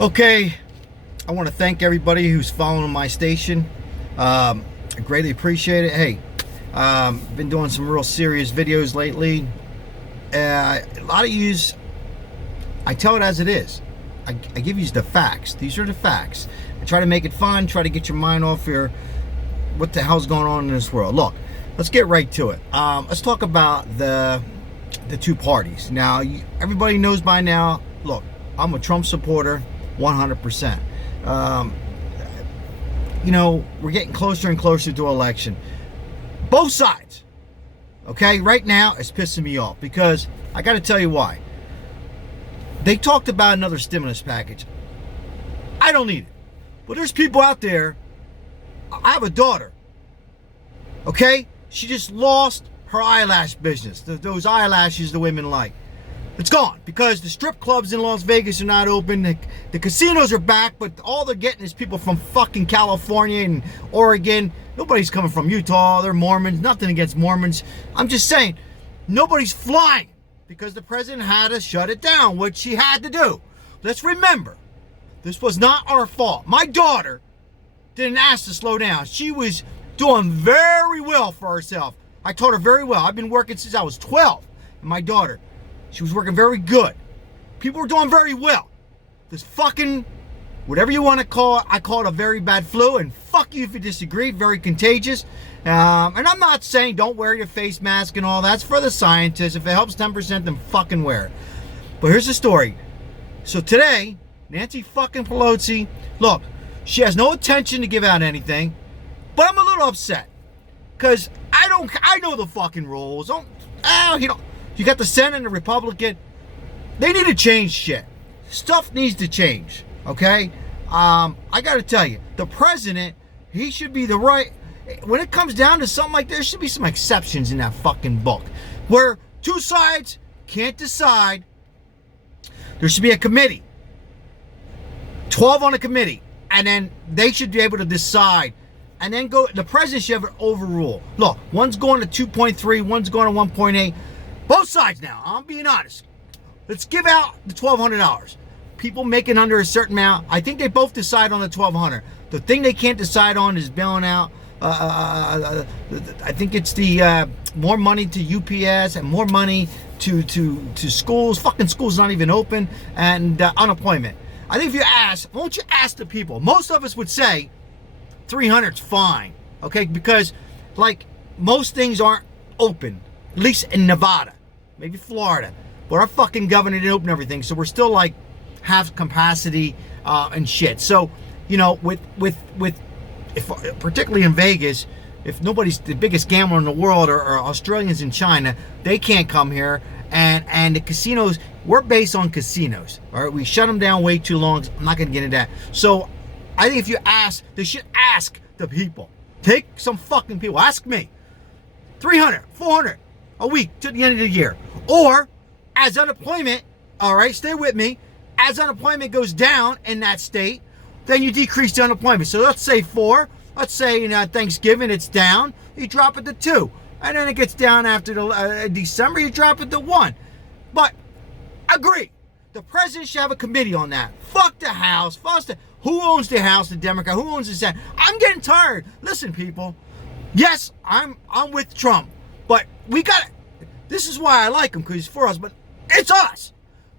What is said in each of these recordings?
Okay, I want to thank everybody who's following my station. I greatly appreciate it. Hey, been doing some real serious videos lately. A lot of yous, I tell it as it is. I give you the facts. These are the facts. I try to make it fun, try to get your mind off your what the hell's going on in this world. Look, let's get right to it. Let's talk about the two parties. Now, everybody knows by now, look, I'm a Trump supporter, 100%. We're getting closer and closer to election. Both sides. Okay, right now it's pissing me off because I got to tell you why. They talked about another stimulus package. I don't need it. But there's people out there. I have a daughter. Okay? She just lost her eyelash business. Those eyelashes the women like. It's gone because the strip clubs in Las Vegas are not open. The casinos are back, but all they're getting is people from fucking California and Oregon. Nobody's coming from Utah. They're Mormons. Nothing against Mormons. I'm just saying, nobody's flying because the president had to shut it down, which he had to do. Let's remember, this was not our fault. My daughter didn't ask to slow down. She was doing very well for herself. I taught her very well. I've been working since I was 12. And my daughter, she was working very good. People were doing very well. This fucking, whatever you want to call it, I call it a very bad flu, and fuck you if you disagree, very contagious. And I'm not saying don't wear your face mask and all, that's for the scientists. If it helps 10%, then fucking wear it. But here's the story. So today, Nancy fucking Pelosi, look, she has no intention to give out anything, but I'm a little upset. Because I know the fucking rules. You got the Senate and the Republican. They need to change shit. Stuff needs to change. Okay? I got to tell you, the president, he should be the right. When it comes down to something like this, there should be some exceptions in that fucking book. Where two sides can't decide. There should be a committee. 12 on a committee. And then they should be able to decide. And then the president should have an overrule. Look, one's going to 2.3, one's going to 1.8. Both sides now, I'm being honest. Let's give out the $1,200. People making under a certain amount, I think they both decide on the $1,200. The thing they can't decide on is bailing out. I think it's the more money to UPS and more money to schools. Fucking schools not even open, and unemployment. I think if you ask, won't you ask the people? Most of us would say 300's fine, okay? Because like most things aren't open. At least in Nevada, maybe Florida, but our fucking governor didn't open everything, so we're still like half capacity and shit. So, if particularly in Vegas, if nobody's the biggest gambler in the world or Australians in China, they can't come here. And the casinos, we're based on casinos. All right, we shut them down way too long. I'm not gonna get into that. So, I think if you ask, they should ask the people. Take some fucking people. Ask me. 300, 400. A week to the end of the year. Or as unemployment, all right, stay with me, as unemployment goes down in that state, then you decrease the unemployment. So let's say 4, let's say in Thanksgiving it's down, you drop it to 2. And then it gets down after the December, you drop it to 1. But agree, the president should have a committee on that. Fuck the House, who owns the House, the Democrat, who owns the Senate? I'm getting tired. Listen, people, yes, I'm with Trump. But this is why I like him, because he's for us, but it's us.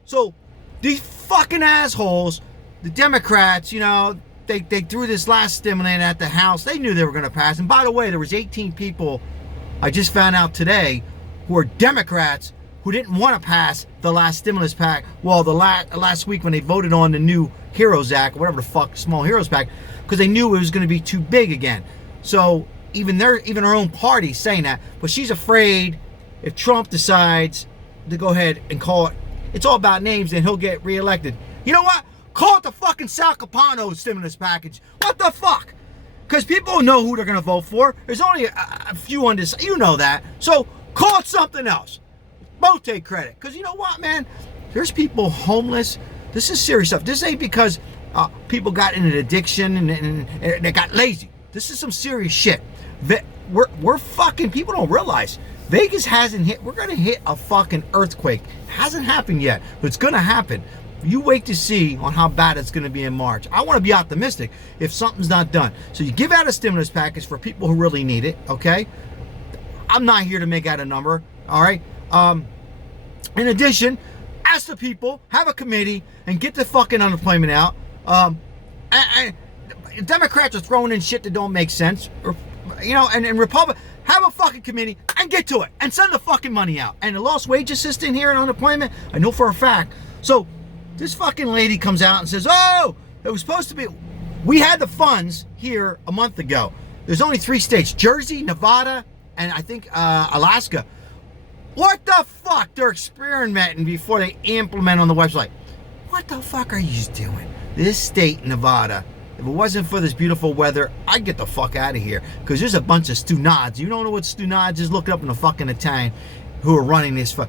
So these fucking assholes, the Democrats, they threw this last stimulus at the House. They knew they were going to pass. And by the way, there was 18 people, I just found out today, who are Democrats who didn't want to pass the last stimulus pack. Well, the last week when they voted on the new HEROES Act, whatever the fuck, Small Heroes Pact, because they knew it was going to be too big again. So even her own party saying that, but she's afraid if Trump decides to go ahead and call it, it's all about names, and he'll get reelected. You know what? Call it the fucking Sal Capano stimulus package. What the fuck? Because people know who they're going to vote for. There's only a few on this, you know that. So call it something else. Both take credit. Because you know what, man? There's people homeless. This is serious stuff. This ain't because people got in an addiction and they got lazy. This is some serious shit. We're fucking, people don't realize Vegas hasn't hit, we're going to hit a fucking earthquake. It hasn't happened yet, but it's going to happen. You wait to see on how bad it's going to be in March. I want to be optimistic if something's not done. So you give out a stimulus package for people who really need it, okay? I'm not here to make out a number, all right? In addition, ask the people, have a committee, and get the fucking unemployment out. And Democrats are throwing in shit that don't make sense, and Republicans, have a fucking committee and get to it and send the fucking money out. And the lost wage assistant here in unemployment, I know for a fact. So this fucking lady comes out and says, oh, it was supposed to be, we had the funds here a month ago. There's only 3 states, Jersey, Nevada, and I think Alaska. What the fuck? They're experimenting before they implement on the website. What the fuck are you doing? This state, Nevada, if it wasn't for this beautiful weather, I'd get the fuck out of here. Because there's a bunch of Stunads. You don't know what Stunads is? Look it up in the fucking Italian who are running this. They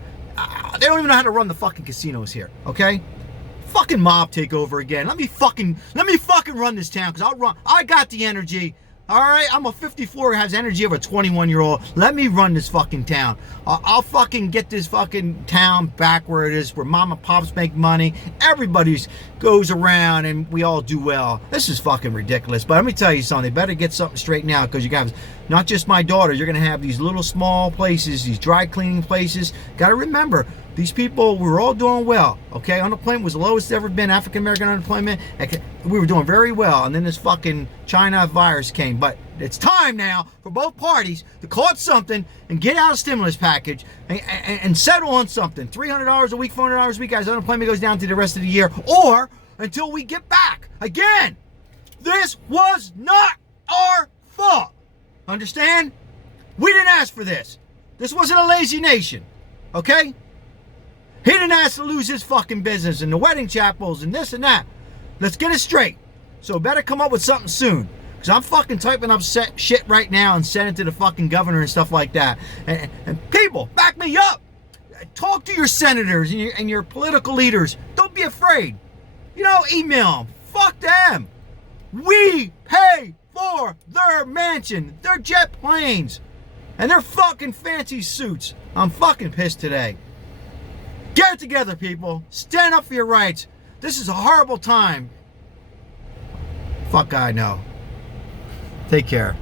don't even know how to run the fucking casinos here, okay? Fucking mob take over again. Let me fucking run this town, because I got the energy. All right, I'm a 54 who has energy of a 21-year-old. Let me run this fucking town. I'll fucking get this fucking town back where it is, where mom and pops make money. Everybody goes around and we all do well. This is fucking ridiculous. But let me tell you something. They better get something straightened out, because you guys, not just my daughter, you're going to have these little small places, these dry cleaning places. Got to remember, these people, we were all doing well, okay? Unemployment was the lowest it's ever been, African-American unemployment. We were doing very well, and then this fucking China virus came. But it's time now for both parties to call it something and get out a stimulus package and settle on something. $300 a week, $400 a week, guys. Unemployment goes down to the rest of the year, or until we get back. Again, this was not our fault. Understand? We didn't ask for this. This wasn't a lazy nation, okay? He didn't ask to lose his fucking business and the wedding chapels and this and that. Let's get it straight. So better come up with something soon. Because I'm fucking typing up shit right now and sending it to the fucking governor and stuff like that. And people, back me up. Talk to your senators and your political leaders. Don't be afraid. Email them. Fuck them. We pay for their mansion, their jet planes, and their fucking fancy suits. I'm fucking pissed today. Get it together, people. Stand up for your rights. This is a horrible time. Fuck, I know. Take care.